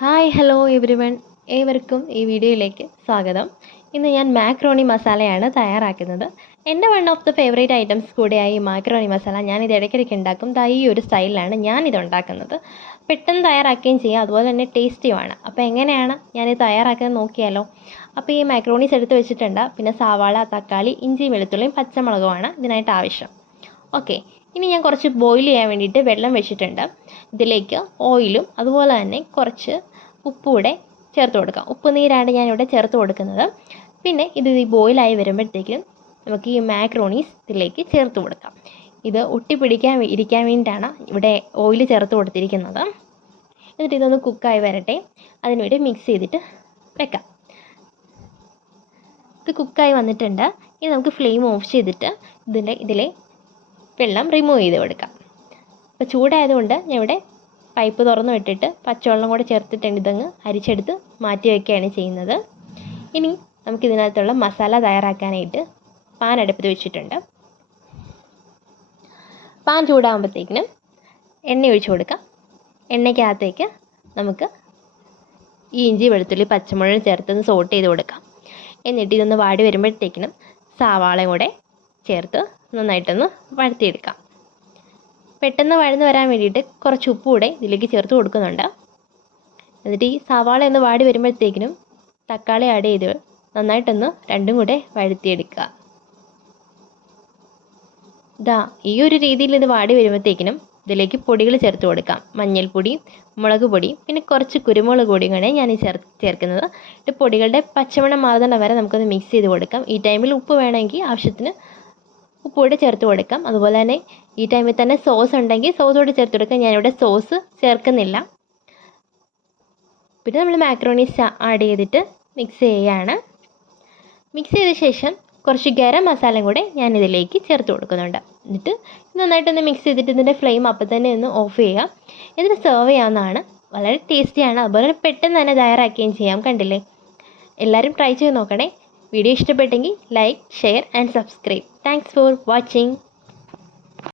Hi hello everyone, ഏവർക്കും ഈ വീഡിയോയിലേക്ക് സ്വാഗതം. ഇന്ന് ഞാൻ മാക്രോണി മസാലയാണ് തയ്യാറാക്കുന്നത്. എൻ്റെ one of the favourite items കൂടെയായി ഈ മാക്രോണി മസാല ഞാനിത് ഇടയ്ക്കിടയ്ക്ക് ഉണ്ടാക്കും. ഈ ഒരു സ്റ്റൈലിലാണ് ഞാനിത് ഉണ്ടാക്കുന്നത്. പെട്ടെന്ന് തയ്യാറാക്കുകയും ചെയ്യാം, അതുപോലെ തന്നെ ടേസ്റ്റിയുമാണ്. അപ്പോൾ എങ്ങനെയാണ് ഞാനിത് തയ്യാറാക്കുന്നത് നോക്കിയാലോ. അപ്പോൾ ഈ മാക്രോണീസ് എടുത്ത് വെച്ചിട്ടുണ്ട്. പിന്നെ സവാള, തക്കാളി, ഇഞ്ചി, വെളുത്തുള്ളിയും പച്ചമുളകുമാണ് ഇതിനായിട്ട് ആവശ്യം. ഓക്കെ, ഇനി ഞാൻ കുറച്ച് ബോയിൽ ചെയ്യാൻ വേണ്ടിയിട്ട് വെള്ളം വെച്ചിട്ടുണ്ട്. ഇതിലേക്ക് ഓയിലും അതുപോലെ തന്നെ കുറച്ച് ഉപ്പും കൂടെ ചേർത്ത് കൊടുക്കാം. ഉപ്പ് നീരാണ് ഞാനിവിടെ ചേർത്ത് കൊടുക്കുന്നത്. പിന്നെ ഇത് ഈ ബോയിലായി വരുമ്പോഴത്തേക്കും നമുക്ക് ഈ മാക്രോണീസ് ഇതിലേക്ക് ചേർത്ത് കൊടുക്കാം. ഇത് ഇരിക്കാൻ വേണ്ടിയിട്ടാണ് ഇവിടെ ഓയിൽ ചേർത്ത് കൊടുത്തിരിക്കുന്നത്. എന്നിട്ട് ഇതൊന്ന് കുക്കായി വരട്ടെ, അതിനുവേണ്ടി മിക്സ് ചെയ്തിട്ട് വെക്കാം. ഇത് കുക്കായി വന്നിട്ടുണ്ട്. ഇനി നമുക്ക് ഫ്ലെയിം ഓഫ് ചെയ്തിട്ട് ഇതിലെ വെള്ളം റിമൂവ് ചെയ്ത് കൊടുക്കാം. അപ്പോൾ ചൂടായതുകൊണ്ട് ഞാൻ ഇവിടെ പൈപ്പ് തുറന്നു വിട്ടിട്ട് പച്ചവെള്ളം കൂടെ ചേർത്തിട്ടുണ്ട് ഇതങ്ങ് അരിച്ചെടുത്ത് മാറ്റി വയ്ക്കുകയാണ് ചെയ്യുന്നത്. ഇനി നമുക്കിതിനകത്തുള്ള മസാല തയ്യാറാക്കാനായിട്ട് പാൻ അടുപ്പത്ത് വെച്ചിട്ടുണ്ട്. പാൻ ചൂടാകുമ്പോഴത്തേക്കിനും എണ്ണ ഒഴിച്ച് കൊടുക്കാം. എണ്ണയ്ക്കകത്തേക്ക് നമുക്ക് ഈ ഇഞ്ചി, വെളുത്തുള്ളി, പച്ചമുളക് ചേർത്തൊന്ന് സോട്ട് ചെയ്ത് കൊടുക്കാം. എന്നിട്ട് ഇതൊന്ന് വാടി വരുമ്പോഴത്തേക്കിനും സവാളയും കൂടെ ചേർത്ത് നന്നായിട്ടൊന്ന് വഴറ്റിയെടുക്കാം. പെട്ടെന്ന് വഴന്ന് വരാൻ വേണ്ടിയിട്ട് കുറച്ച് ഉപ്പ് കൂടെ ഇതിലേക്ക് ചേർത്ത് കൊടുക്കുന്നുണ്ട്. എന്നിട്ട് ഈ സവാള ഒന്ന് വാടി വരുമ്പോഴത്തേക്കിനും തക്കാളി ആഡ് ചെയ്ത് നന്നായിട്ടൊന്ന് രണ്ടും കൂടെ വഴറ്റിയെടുക്കുക. ഈ ഒരു രീതിയിൽ ഇത് വാടി വരുമ്പോഴത്തേക്കിനും ഇതിലേക്ക് പൊടികൾ ചേർത്ത് കൊടുക്കാം. മഞ്ഞൾപ്പൊടി, മുളക് പൊടി, പിന്നെ കുറച്ച് കുരുമുളക് പൊടിയും കൂടെ ഞാൻ ചേർക്കുന്നത്. ഈ പൊടികളുടെ പച്ചമണം മാറുന്ന വരെ നമുക്കൊന്ന് മിക്സ് ചെയ്ത് കൊടുക്കാം. ഈ ടൈമിൽ ഉപ്പ് വേണമെങ്കിൽ ആവശ്യത്തിന് ഉപ്പ് കൂടെ ചേർത്ത് കൊടുക്കാം. അതുപോലെ തന്നെ ഈ ടൈമിൽ തന്നെ സോസ് ഉണ്ടെങ്കിൽ സോസ് കൂടെ ചേർത്ത് കൊടുക്കാം. ഞാനിവിടെ സോസ് ചേർക്കുന്നില്ല. പിന്നെ നമ്മൾ മാക്രോണീസ് ആഡ് ചെയ്തിട്ട് മിക്സ് ചെയ്യുകയാണ്. മിക്സ് ചെയ്ത ശേഷം കുറച്ച് ഗരം മസാലയും കൂടെ ഞാനിതിലേക്ക് ചേർത്ത് കൊടുക്കുന്നുണ്ട്. എന്നിട്ട് നന്നായിട്ടൊന്ന് മിക്സ് ചെയ്തിട്ട് ഇതിൻ്റെ ഫ്ലെയിം അപ്പം തന്നെ ഒന്ന് ഓഫ് ചെയ്യുക. എന്നിട്ട് സെർവ് ചെയ്യാവുന്നതാണ്. വളരെ ടേസ്റ്റിയാണ്. അതുപോലെ പെട്ടെന്ന് തന്നെ തയ്യാറാക്കുകയും ചെയ്യാം. കണ്ടില്ലേ, എല്ലാവരും ട്രൈ ചെയ്ത് നോക്കണേ. വീഡിയോ ഇഷ്ടപ്പെട്ടെങ്കിൽ like, share and subscribe. Thanks for watching.